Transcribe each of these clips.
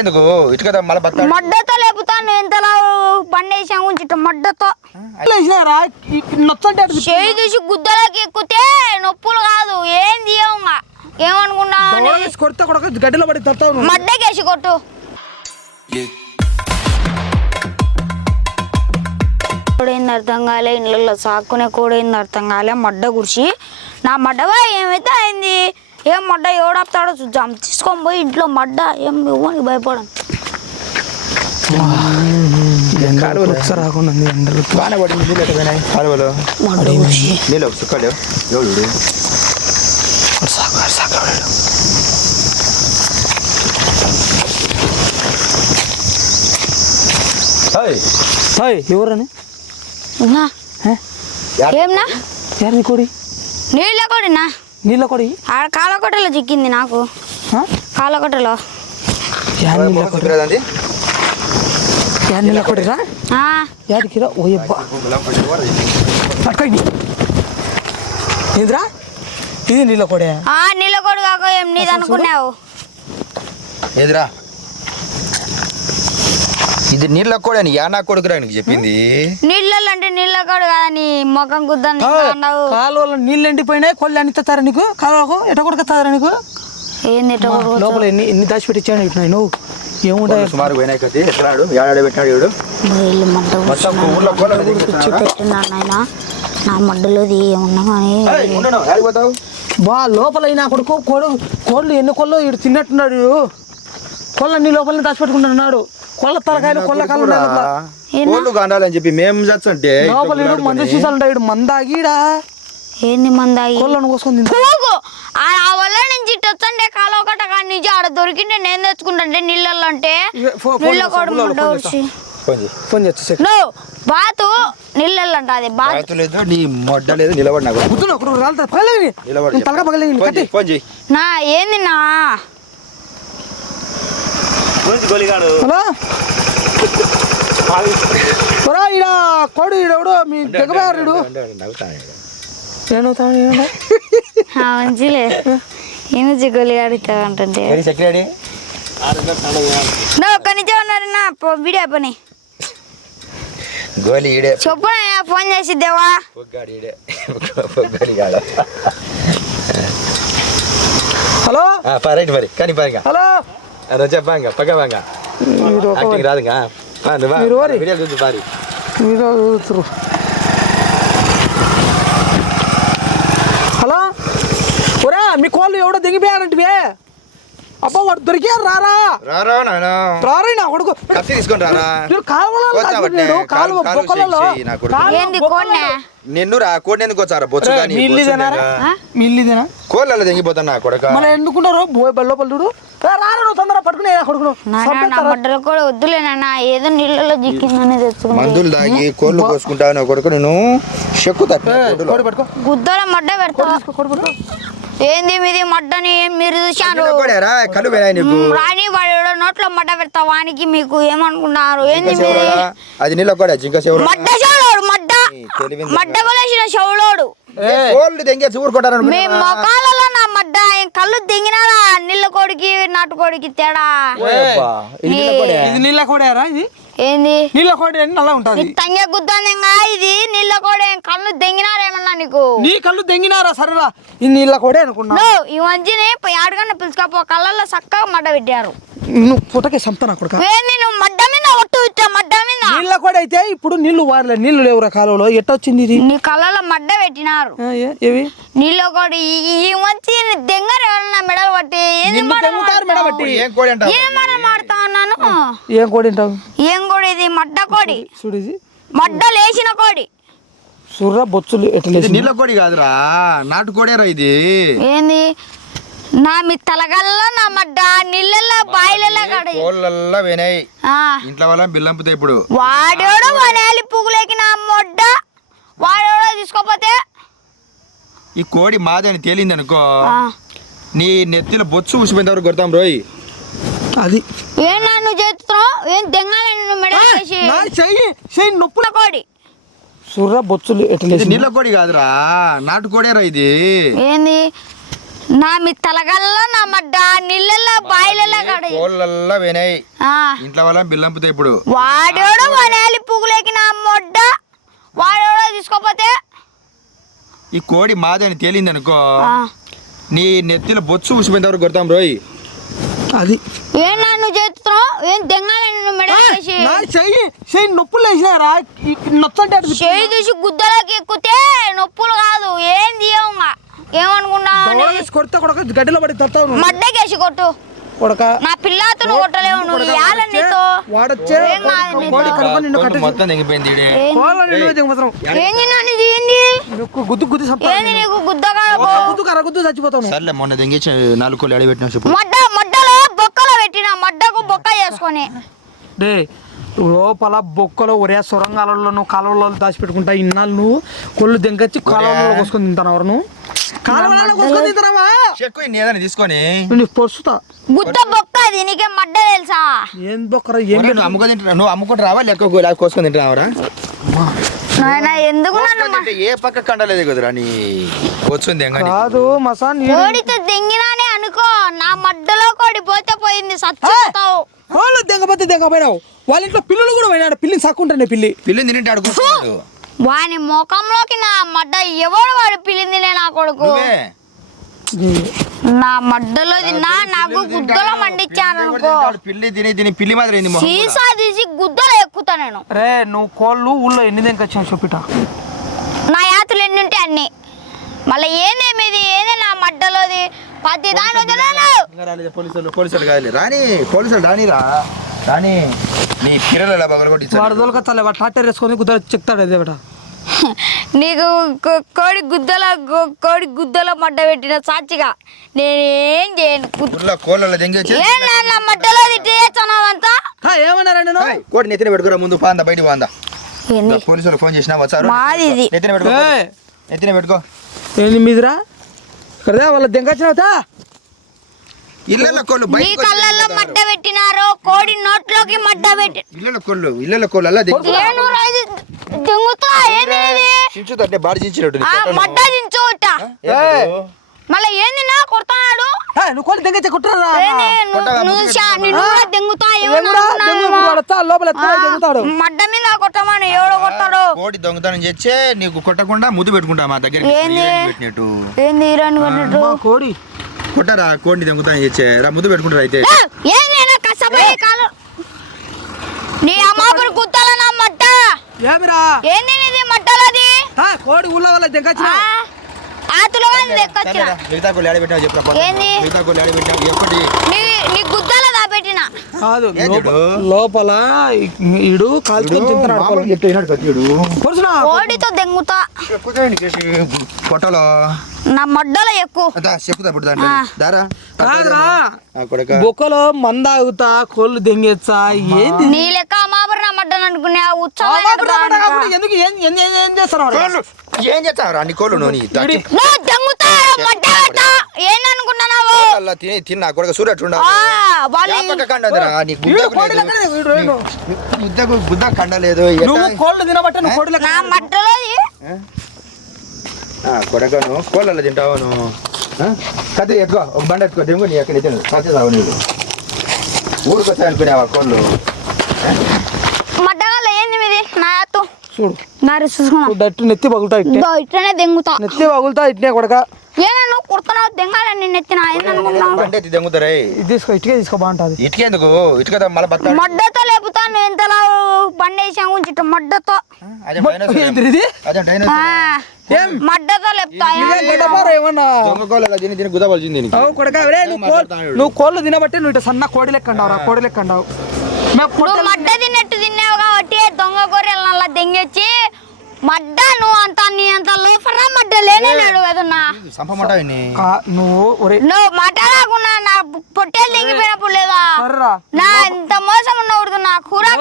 ఎందుకు? ఇటు కదా మళ్ళీ బతాడు మడ్డతో లేపుతాను. ఎంతలా పండేసాం ఉంచి మడ్డతో. చేయి తీసి గుద్దలోకి ఎక్కితే నొప్పులు కాదు. ఏం తీయంగా ఏమనుకున్నావు వేసి కొడితే కొడక గడ్డిలో పడి తత్తావు మడ్డకేసి కొట్టు. కోడైంది అర్థం కాలే ఇళ్ళల్లో సాక్కునే కోడైంది అర్థం కాలే మడ్డ కుర్చి నా మడ్డవా? ఏమైతే అయింది? ఏం మడ్డ ఎవడాపుతాడో చూద్దాం. తీసుకొని పోయి ఇంట్లో మడ్డ ఏం ఇవ్వని భయపడం రాకుండా ఉంది ఎండలు బాగానే పడింది నీళ్ళు ఎట్లా పోయినాయి. కాలువలో. మడ్డ కుర్చి నీళ్ళు ఒక సుక్కలు ఎవడు సాగు సాగు హాయ్ ఎవరని? ఉన్నా? హే? ఏమ్నా ఎవరిది కోడి? నీళ్ళ కొడినా? నీళ్ళ కోడి? ఆడ కాలకొట్టలో చిక్కింది నాకు? కాలకొట్టలో. నీళ్ళ కోడిరా? ఆ, యాడికిరా ఓ అబ్బా పట్టుకోండి. ఏంద్రా? ఇది నీళ్ళ కోడే. ఆ నీళ్ళ కొడు కాక ఏం నీది అనుకున్నావు? ఏదిరా? ఇది నీళ్ళ కూడా యానా కొడుకురా నీకు చెప్పింది? నీళ్ళల్లో అంటే నీళ్ళ కొడు కదా నీ ముఖం గుద్దని కాలువలో నీళ్ళు ఎండిపోయినాయి కొళ్ళు తెస్తారా నీకు? కాలువకు ఎట కొడుకొస్తారా నీకు? ఏంది లోపల ఎన్ని ఎన్ని దాచిపెట్టించాను ఇటు నువ్వు ఏముంటాయి సుమారు పోయినాయి కత్తి ఎట్లాడు? ఏడాడు పెట్టాడు పెట్టినాను నాయన నా మడ్డలోది ఏమున్నా కానీ బా లోపల నా కొడుకు కోడు కోళ్ళు ఎన్ని కోళ్ళు ఇటు తిన్నట్టున్నాడు కోళ్ళ నీ లోపలనే దాచిపెట్టుకుంటున్నాడు కోళ్ళ తలకాయలు కోళ్ళ కాళ్ళు లోపల. కోళ్ళు కాండాలని చెప్పి మేము చచ్చుంటే లోపల ఈడు మందు సీసాలు ఉంటాయి ఈడు మందాగీడా ఏంది మందాయి? కోళ్ళను కోసుకొని తింటా. ఆ వల్ల నుంచి ఇటు వచ్చండి కాలో ఒకట కాడి నుంచి ఆడ దొరికింటే నేను తెచ్చుకుంటాంటే నీళ్ళల్లో అంటే నీళ్ళ కొడు ఫోన్ బాతు నీళ్ళల్లో అంట అది బాతు. లేదు నీ మొడ్డ లేదు నిలబడి నాకు. నా ఏంది నా? హలో? ఒరా ఈడ కోడి ఈడెవడు మీ దిగబారుడు. నేను మంచిలే. ఏమి నా ఒక్క నిజం ఉన్నారు నా పో- వీడియో పని గోలి ఈడే. చెప్పు నా ఫోన్ చేసి దేవా హలో? రైట్ మరి కానీ పారుగా హలో? చూసి పారి మీరు చూతురు. హలో ఒరా మీ కోళ్ళు ఎవడో దిగిపోయారంటే అబ్బా వాడు దొరికారు రారా రారా నాయన రారా నా కొడుకు కత్తి తీసుకొని రారా కాలువలో కాలువ ఏంది బొక్కలలో. నిన్ను రా కోడి ఎందుకు వచ్చారా? బొచ్చు కానీ మీ ఇల్లు ఇదేనారా? మీ ఇల్లు ఇదేనా కోళ్ళలో తెంగిపోతాను నా కొడక. మన ఎందుకున్నారు బోయ్ బల్ల లోపల చూడు. రే, రారా నువ్వు తొందర పట్టుకుని కొడుకును. మడ్డలు కూడా వద్దులే నాన్న. ఏదో నీళ్ళలో జిక్కిందని తెచ్చుకుంటే మందులు తాగి కోళ్ళు కోసుకుంటావు నా కొడుకు నేను చెక్కు తప్పి కోడి పట్టుకో. గుద్దల మడ్డ పెడతా కోడి పట్టుకో. ఏంది మీది మడ్డని? మీరు చూశారు. రాని వాడు నోట్లో మడ్డ పెడతా వానికి మీకు ఏమనుకున్నారు? ఏంది మీది? అది నీళ్ళ కూడా జింక చెవులు మడ్డ చెవులోడు మడ్డ. మడ్డ కొలేసిన చెవులోడు కోళ్ళు తెంగేసి ఊరుకుంటారు మీ మొఖాలలో కళ్ళు దిగినారా నీళ్ళ కోడికి నాటుకోడికి తేడా? ఇది నీళ్ళ కోడేరా ఇది ఏంది? నీళ్ళ కోడి అని నల్ల ఉంటది. తంగ గుద్దాంగా ఇది నీళ్ళ కోడి. కళ్ళు దిగినారేమన్నా నీకు? నీ కళ్ళు దెంగినారా సరేరా? ఈ నీళ్ళ కోడే అనుకున్నా. ఈ మంచిని పిలుచుకపో. కళ్ళల్లో చక్కగా మడ్డ పెట్టారు. నువ్వు పుటకే సంపన కొడుక. ఏంది నువ్వు మడ్డ మీద? నీళ్ళ కోడి అయితే ఇప్పుడు నీళ్ళు వారలే నీళ్ళు లేవురా కాలువలో. ఎట్ట వచ్చింది ఇది? నీ కళ్ళలో మడ్డ పెట్టినారు. ఆ, ఏ- ఏవి? నీళ్ళ కోడి ఈ- దెంగర ఎవరన్నా మెడలు పట్టి ఏంది నిన్ను మడలు తెంగుతారు మెడ మాడతావు? పట్టి. ఏం కోడి ఏం మాడుతా ఉన్నాను ఏం కోడి అంటావు? ఏం కోడి ఇది? మడ్డ కోడి. చూడు ఇది. మడ్డ లేచిన కోడి. సుర్ర బొచ్చులు ఎట్లా ఇది లేచింది? నీళ్ళ కోడి కాదురా. నాటు కోడేరా ఇది. ఏంది? నా మీ తలగల్లో నా మడ్డ నీళ్ళల్లో బాయిలలో కడి. కోళ్ళల్లా పోయినాయి ఆ, ఇంట్లో వల్ల బిల్లంపుతే ఇప్పుడు. వాడేవడో వనేలి పువ్వులేకి నా మొడ్డ. వాడేవడో తీసుకోపోతే. ఈ కోడి మాది అని తేలింది అనుకో ఆ, నీ నెత్తిలో బొచ్చు ఊసిపోయిన వరకు కొడతాం రోయ్. అది. ఏం నన్ను చేస్తున్నావు? ఏం దెంగాలని నువ్వు మెడ చెయ్యి చెయ్యి నొప్పుల కోడి. సుర్ర బొచ్చులు ఎట్లా? నీళ్ళ కోడి కాదురా నాటు కోడేరా ఇది. ఏంది? నా మీ తలగల్లో నా మడ్డ నీళ్ళల్లో బాయిలలో కడ కోళ్ళల్లా వినాయి. ఆ, ఇంట్లో వాళ్ళ బిల్లంపుతాయి ఇప్పుడు. వాడోడు వనేలి పువ్వులేకి నా మొడ్డ. వాడోడో తీసుకోపోతే. ఈ కోడి మాది అని తేలింది అనుకో ఆ, నీ నెత్తిలో బొచ్చు ఊసిపోయిన వరకు కొడతాం రోయ్. అది. ఏం నన్ను చేస్తున్నావు? ఏం దెంగాలి నిన్ను మెడ వేసి నా చెయ్యి చెయ్యి నొప్పులు వేసినారా నొచ్చంటే అటు చేయి తీసి గుద్దలోకి ఎక్కితే నొప్పులు కాదు. ఏం తీయంగా వేసి కొడితే కొడక గడ్డిలో పడి తత్తావు నువ్వు. మడ్డకేసి కొట్టు. కొడక. నా పిల్లతో కొట్టలేవు నువ్వు. ఇవాళ నీతో. వాడొచ్చే ఏం కాదు నీతో. కోడి కడుపు నిన్ను కోడి కట్టేసి మొత్తం తెగిపోయింది ఈడే. ఏం- కోళ్ళ నిన్ను వేసి మాత్రం ఏంది నాన్న ఇది? ఏంది? నీకు గుద్దు గుద్దు ఏంది నీకు గుద్దు కర గుద్దు చచ్చిపోతావు నువ్వు. సర్లే మొన్న తెంగించి నాలుగు కోళ్ళు ఎడబెట్టినా చెప్పు. మడ్డ మడ్డలో బొక్కలో పెట్టిన మడ్డకు బొక్క చేసుకొని. డే లోపల బొక్కలో ఒరే సొరంగాలలో నువ్వు కాలువలలో దాచిపెట్టుకుంటా ఇన్నాళ్ళు నువ్వు కొళ్ళు దెంకొచ్చి కాలువలలో కోసుకొని తింటాను ఎవరు నువ్వు కోసుకొని తింటావా చెక్కు ఇన్ని ఏదైనా తీసుకొని. బొక్క అది నీకే మడ్డ తెలుసా? ఏం బొక్కరా ఏం నువ్వు అమ్ముకొని నువ్వు అమ్ముకుంటూ రావా? లెక్క కోసుకొని తింటున్నావరా ఎందుకు ఏ పక్క కండలేదు కదరా నీ? వచ్చింది ఎంగని కాదు మసా దెంగినానే అనుకో నా మడ్డలో కోడి పోతే పోయింది వాళ్ళు దెంగపోతే దెంగపోయినావు వాళ్ళ ఇంట్లో పిల్లలు కూడా పోయినాడు పిల్లిని సాక్కుంటానే పిల్లి. పిల్లిని తింటే అడుగుతున్నాడు వాని ముఖంలోకి నా మడ్డ ఎవడు వాడు పిలిందిలే నా కొడుకు? నా మడ్డలో తిన్నా నాకు గుద్దలో మండిచ్చాను అనుకో. పిల్లి తిని తిని పిల్లి మాదిరి. సీసా తీసి గుద్దలో ఎక్కుతా నేను. రే నువ్వు కోళ్ళు ఊళ్ళో ఎన్ని దెంకొచ్చావు చూపిట. నా యాతులు ఎన్ని ఉంటే అన్ని. మళ్ళీ ఏందేమి ఇది ఏంది నా మడ్డలోది? పది దాని పోలీసులు పోలీసులు కాదులే రాని పోలీసులు రానిరా. రాని నీ పిల్లల బగలు కొట్టి వాడు టాటర్ వేసుకొని గుద్ద చెప్తాడు అదే బేట నీకు కోడి గుద్దల కోడి గుద్దల మడ్డ పెట్టిన సాక్షిగా నేనేం చేయను. గు- ఊర్లో కోళ్ళ దెంగేసి ఏం మడ్డలో తిట్టేస్తున్నావంతా ఏమన్నారా నేను? కోడి నెత్తిన పెట్టుకోరా ముందు పాందా బయట పాందా పోలీసులు ఫోన్ చేసినా వచ్చారు మాది ఇది. నెత్తిన పెట్టుకో నెత్తిన పెట్టుకో. ఏంది మీదిరా? వాళ్ళ దెంకొచ్చినావుతా ఇళ్ళ కోళ్ళు నీ కళ్ళల్లో మడ్డ పెట్టినారు కోడి నోట్లోకి మడ్డ పెట్టి ఇళ్ళ కోళ్ళు ఇళ్ళ కోళ్ళు అలా దెంగుతా తట్టే బాడి చించినట్టు. మడ్డ? మళ్ళీ ఏంది నా కొడతాడు? నువ్వు కూడా దెంగుతా దెంగుతాడు. మడ్డ మీద కొట్టమని ఎవడో కొట్టాడు కోడి దొంగతనం చేస్తే నీకు కొట్టకుండా ముద్దు పెట్టుకుంటా మా దగ్గర ఏంది? కొట్టినట్టు? కోడి. కొట్టరా? కోడిని దొంగతనం చేస్తే రా ముద్దు పెట్టుకుంటారు అయితే ఏ, నేను కష్టపడి కాలు. నీ అమ్మాపురు గుత్తల నా మట్ట. ఏమిరా? ఏంది నీది మట్టలది? ఆ, కోడి ఊళ్ళో వాళ్ళ ఆతులో మిగతా కోళ్ళు చెప్పరా ఏంది? మిగతా కోళ్ళు ఎప్పటి నీ గుద్దల దాపెట్టిన. కాదు? లోపల ఈడు కాల్చుకొని తింటున్నాడు కోడితో దెంగుతా. పొట్టలో. నా మడ్డలో ఎక్కువ. అదా చెప్పుతా ఇప్పుడు దాంట్లో. ఆ. దారా? కాదురా ఆ కొడక. బొక్కలో మందాగుతా కోళ్ళు దెంగెచ్చా ఏంది? నీ లెక్క అమ్మాపురు నా మడ్డను అనుకునే ఉత్సవం ఎందుకు ఏం ఏం ఏం- ఏం చేస్తారు వాడు? కోళ్ళు నువ్వు దెంగుతా ఏందనుకుంటున్నావు అలా తిని తిన్నా కొడక నీ కండలేదు కోళ్ళు తినబట్టే నా కొడకను. కోళ్ళలో తింటావు నువ్వు? ఎత్తుకో. ఒక బండ ఎత్తుకో. దెంగు నీ ఎక్కడ తిను సత్యదావు నీవు ఊరికొచ్చా అనుకునేవా కోళ్ళు ఏంది మీది? నా చూడు. నారి చూసుకున్నా నెత్తి పగులుతా ఇట్టే. ఇదో ఇట్లనే దెంగుతా. నెత్తి పగులుతా ఇట్నే కొడక. ఏనా నువ్వు కుడుతున్నావు దెంగాలని నిన్ను ఎత్తిన ఏందనుకుంటున్నావు బండ ఎత్తి దెంగుతారే ఇది తీసుకో ఇటుకే తీసుకో బాగుంటుంది. ఇటుకెందుకు? ఇటుక మళ్ళీ బత్తా మడ్డతో లేపుతా నువ్వు ఎంతలా బండేసాం ఉంచిట మడ్డతో. అదే డైనోసార్ ఏం? ఏంటిది ఇది? అదే ఆ, డైనోసార్ ఏం? మడ్డతో లేపుతా ఇదే గడ్డపార ఏమన్నా? దొంగ కోళ్ళు అలా తిని తిని గుద్ద పలిచింది దీనికి. అవు కొడక ఒరే, నువ్వు కోళ్ళు నువ్వు కోళ్ళు తినబట్టే నువ్వు సన్న కోడి లెక్క కోడి లెక్క అండావు మేము నువ్వు పొట్టేలు- మడ్డ తిన్నట్టు తిన్నావు కాబట్టి దొంగ గొర్రెలు నల్ల దెంగొచ్చి మడ్డ నువ్వు అంత నీ అంత మడ్డ కదన్నా నువ్వు ఒరే నువ్వు మాట్లాడకుండా నా పొట్టేలు దిగిపోయినప్పుడు లేదా? సర్రా. నా ఇంత మోసం ఉన్నప్పుడు నా కూరగాయల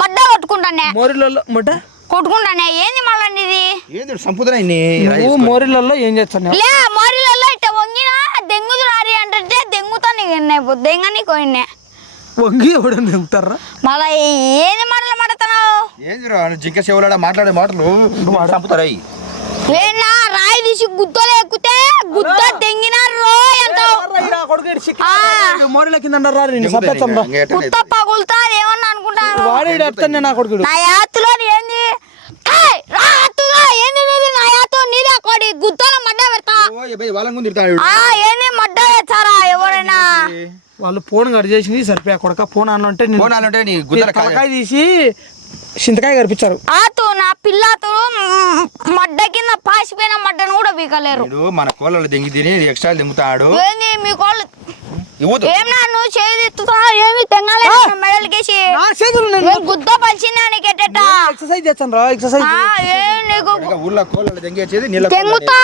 మడ్డ కొట్టుకుంటానే. మోరిలలో ముడ్డ? కొట్టుకుంటానే. ఏంది మళ్ళీ ఇది ఏంది సంపుదరా ఇన్ని? నువ్వు మోరిలలో ఏం చేస్తాను లే మోరీలలో ఇట్ట వంగినా దెంగుదు రారి అంటే దెంగుతా నీకు దెంగని కోయినే వంగి ఎవడని దిగుతారా? మళ్ళా ఏంది జింక చెవులాడ మాట్లాడే మాటలు? నువ్వు ఏనా రాయి తీసి గుద్దలు ఎక్కితే గుద్ద కింద గుత్త ఏమన్నా అనుకుంటాను. వాడు నా కొడుకుడు. నా యాత్రలో ఏంది? ఏయ్, రా అత్తుగా ఏంది నీది? నా యాత్ర నీదే కోడి గుద్దల మడ్డ పెడతా. వాళ్ళని తిడతాడు ఆ ఏంది మడ్డ వేస్తారా ఎవరైనా? వాళ్ళు ఫోన్ కట్ చేసింది సరిపోయా కొడక ఫోన్ అన్న అంటే నేను- పోనాలంటే నీ గుద్దల ఈ తలకాయ తీసి చింతకాయ కనిపించారు ఆతు నా పిల్లతో మడ్డ కింద పాసిపోయిన మడ్డను కూడా బీకలేరు వీడు మన కోళ్ళలో దెంగి తిని ఎక్స్ట్రా దింగుతాడు ఏంది మీ కోళ్ళు? ఇవ్వదు. ఏం ఏమి తెంగలే నా చేతులు నేను ఏం గుద్ద పలిచిందా నీకు ఎట్టేట? ఎక్సర్సైజ్ చేస్తాను రా? ఎక్సర్సైజ్ ఆ, ఏం నీకు? ఇంకా ఊళ్ళో కోళ్ళలో దెంగేసేది నీళ్ళ తెంగుతా.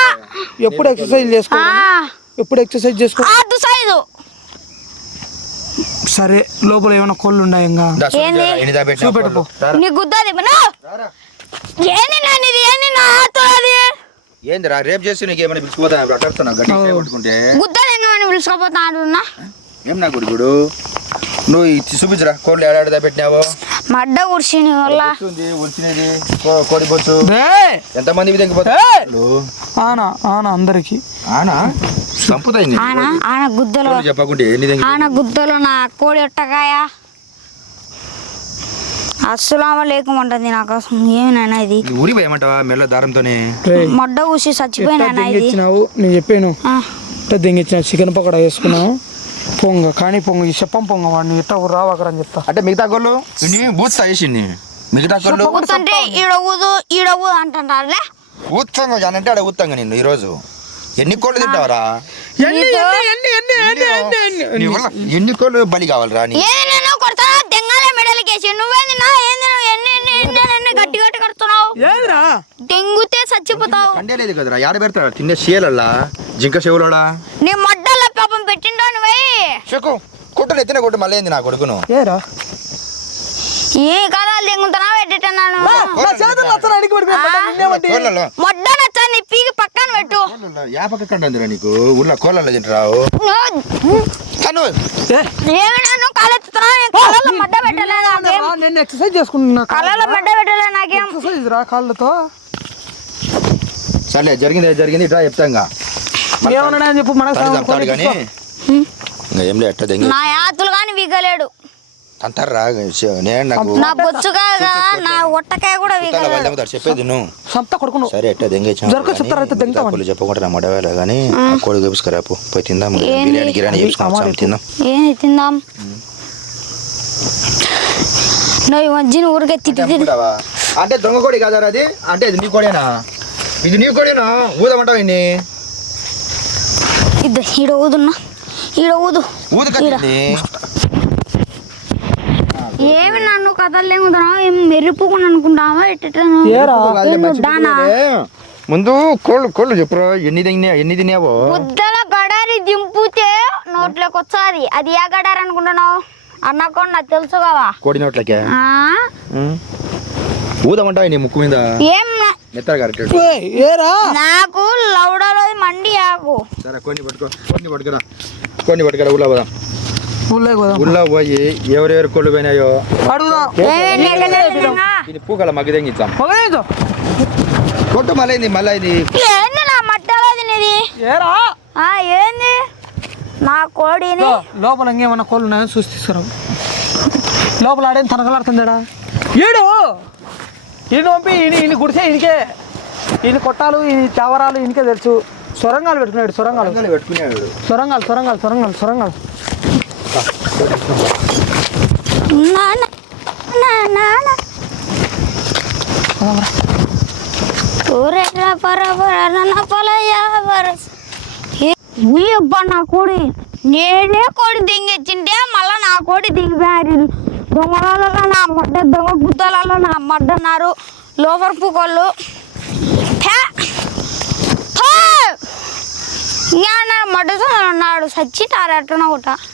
ఎప్పుడు ఎక్సర్సైజ్ చేసుకో ఆ, ఎప్పుడు ఎక్సర్సైజ్ చేసుకో సరే లోపల ఏమైనా కోళ్ళు ఉన్నాయి ఇంకా? ఏంది? చూపెట్టుకో. నీ గుద్దది నా ఏంది నాని ఇది? ఏంది నా ఆతో అది? ఏందిరా రేపు చేసి నీకు ఏమైనా ఏం నా నువ్వు ఇది చూపించరా కోళ్ళు ఏడాడిదా పెట్టినావో మడ్డ నీ వల్ల ఉంది ఉడిచినది కోడి బొచ్చు. ఎంతమంది ఆనా ఆనా అందరికి. ఆనా? చంపుతాయి నీ ఆన ఆన గుద్దలో. చెప్పకుంటే ఆన నా కోడి ఒట్టకాయ అస్సలం లేకమంటుంది నాకు అసలు ఏమినైనా ఇది? ఇది ఊరి పోయమంటావా మెల్ల దారంతోనే? మడ్డ కూసి చచ్చిపోయినా ఇది? దెంగిచ్చినావు? నేను చెప్పాను. దెంగిచ్చిన చికెన్ పకోడా వేసుకున్నావు? పొంగ కానీ పొంగ ఈ చెప్పం పొంగ వాడిని ఇట్ట రావకరని చెప్తా. అంటే మిగతా ఇన్ని బూత్తా వేసింది మిగతా ఈడవుదు ఈడవుదు అంటుంటారులే ఊత్తంగా జానంటే ఆడ ఊత్తంగా నిన్ను ఈరోజు. ఎన్ని కోళ్ళు తింటావరా? ఎన్ని ఎన్ని ఎన్ని ఎన్ని ఎన్ని ఎన్ని? ఎన్ని నీ వల్ల ఎన్ని? కోళ్ళు బలి కావాలరా నీ ఏది నేను కొడతానా దెంగాలే మెడలకేసి నువ్వేంది నా ఏంది నువ్వు ఎన్ని ఎన్ని ఎన్ని ఎన్ని గట్టి గట్టి కడుతున్నావు? ఏదిరా? దెంగుతే చచ్చిపోతావు. కండే లేదు కదరా యాడ పెడతాడు తిన్నే షేలల్లా జింక చెవులోడా? నీ మడ్డల పాపం పెట్టిండో నువ్వే? చెక్కు. కొట్టలు ఎత్తిన కొట్టు మళ్ళీ ఏంది నా కొడుకును? ఏరా ఏ కథలు దెంగుతున్నావు ఎట్టన్నాను నా పక్కన పెట్టు. నీకు. ఊళ్ళో కోళ్ళలో తింటారావు కను ఏమైనా కళ్ళలో మడ్డ పెట్టలే నేను ఎక్సర్సైజ్ చేసుకుంటున్నా. కళ్ళలో మడ్డ పెట్టలే నాకేం? ఎక్సర్సైజ్ రా కాళ్ళతో. సర్లే జరిగింది జరిగింది. ఇట్లా చెప్తాంగా ఏమన్నా అని చెప్పు మనకు కానీ. ఇంకా ఏం లేదు నా యాతులు కానీ వీగలేడు. అంటారా? నేను నాకు నా బొచ్చుగా నా ఒట్టకాయ కూడా చెప్పేది నువ్వు. సంత కొడుకును. సరే ఎట్ట దెంగేచ్చాం జరగ చెప్తారా అయితే దెంగుతామని. కోళ్ళు చెప్పకుండా నా మడవేళ కానీ ఆ. కోడి గెలుసుకురా పో. పోయి తిందాం బిర్యానీ గిరానీ చేసుకున్నాం తిందాం. ఏంది తిందాం. నువ్వు ఈ మధ్యన ఊరికే తిట్టి తిట్టి చంపుతావా? అంటే దొంగ కోడి కాదారా అది? అంటే ఇది నీ కోడేనా? ఇది నీ కోడేనా? ఊదమంటావు ఇన్ని? ఇద్ద ఈడ ఊదున్నా. ఈడ ఊదు. ఊదు కట్టింది ఏమి నన్ను కథలు ఏముతున్నావు ఏం మెరుపుకుని అనుకుంటావా ఎట్టను ముందు కోళ్ళు కోళ్ళు చెప్పురా ఎన్ని తిన్నా ఎన్ని తిన్నావో? ముద్దల గడారి దింపుతే నోట్లోకి వచ్చాది అది ఏ గడారి అనుకుంటున్నావు? అన్నకుండా నాకు తెలుసు కదా. కోడి నోట్లకే? ఆ? ఊదమంటావు నీ ముక్కు మీద? ఏం నా- మెత్తగా కరెక్ట్ ఏయ్, ఏరా? నాకు లౌడలో మండి ఆకు. సరే కొన్ని పట్టుకో కొన్ని పట్టుకురా. కొన్ని పట్టుకురా ఊళ్ళో పోదాం. ఊళ్ళో పోయి ఎవరెవరు కోళ్ళు పోయినాయో? ఇది పూకల మగ్గి తెంగిచ్చాం మగనేదో కొట్టు మళ్ళీ ఇది మళ్ళీ ఇది ఏంది నా మట్టలో తినేది? ఏరా? ఆ ఏంది? నా కోడిని లోపల ఇంకేమన్నా కోళ్ళు ఉన్నాయో? చూసి తీసుకురావు లోపల ఆడేం తనకలాడుతుందాడా? ఈడు! ఈయన పంపి ఈయన ఈయన గుడిసే ఈయనకే ఈయన కొట్టాలు ఈయన చావరాలు ఈయనకే తెలుసు. సొరంగాలు పెట్టుకున్నాడు సొరంగాలు పెట్టుకున్నాడు. సొరంగాలు సొరంగాలు సొరంగాలు సొరంగాలు. నా అబ్బా నా కోడి నేనే కోడి దింగిచ్చింటే మళ్ళా నా కోడి దిగిపోయారు దొంగలలో నా మడ్డ దొంగ గుద్దలలో నా మడ్డన్నారు లోపర్ పుకోళ్ళు మడ్డతో ఉన్నాడు సచ్చి తారట్టున ఒకట